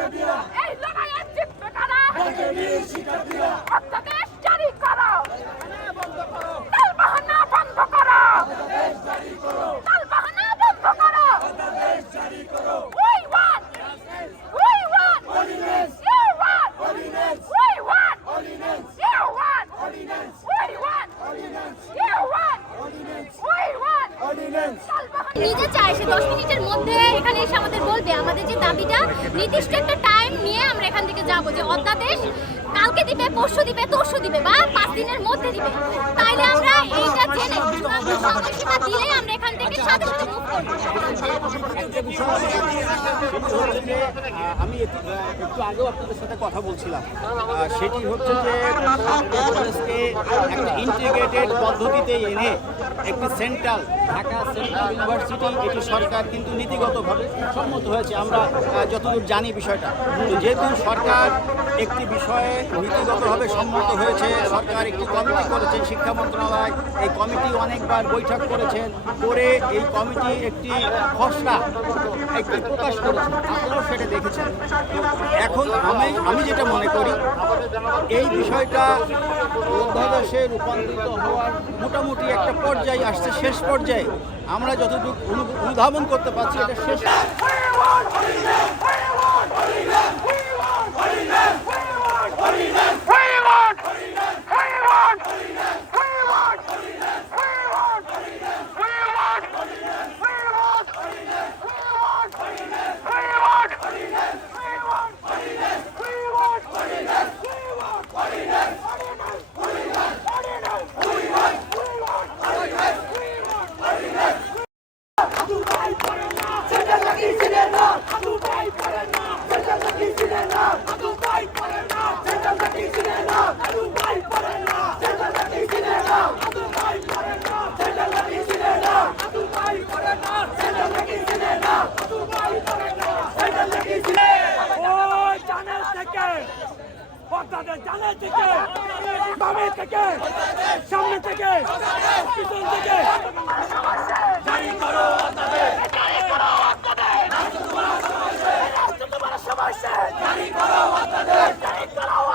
শিক্ষার্থীরা। এই লড়াইয়ে নিজে চায় সে 10 মিনিটের মধ্যে এখানে এসে আমাদের বলবে আমাদের যে দাবিটা নির্দিষ্ট একটা টাইম নিয়ে আমরা এখান থেকে যাব যে অধ্যাদেশ কালকে দিবে, পরশু দিবে, তরশু দিবে বা পাঁচ দিনের মধ্যে দিবে। তাইলে আমরা চূড়ান্ত আমি একটু আগেও আপনাদের সাথে কথা বলছিলাম সেটি হচ্ছে যে একটা ইন্টিগ্রেটেড পদ্ধতিতে এনে একটি সেন্ট্রাল ঢাকা সেন্ট্রাল ইউনিভার্সিটি এটি সরকার কিন্তু নীতিগতভাবে সম্মত হয়েছে আমরা যতদূর জানি বিষয়টা যেহেতু সরকার একটি বিষয়ে নীতিগতভাবে সম্মত হয়েছে সরকার একটি কমিটি করেছেন শিক্ষা মন্ত্রণালয় এই কমিটি অনেকবার বৈঠক করেছেন, করে এই কমিটি একটি খসড়া একটি প্রকাশ করেছেন, আপনারাও সেটা দেখেছেন। এখন আমি আমি যেটা মনে করি, এই বিষয়টা অধ্যাদেশে রূপান্তরিত হওয়ার মোটামুটি একটা পর্যায়ে আসছে, শেষ পর্যায়ে। আমরা যতটুকু অনু- অনুধাবন করতে পারছি, এটা শেষ। জানের থেকে বামে থেকে সামনে থেকে পিছন থেকে। জারি করো বাংলাদেশ জারি করো।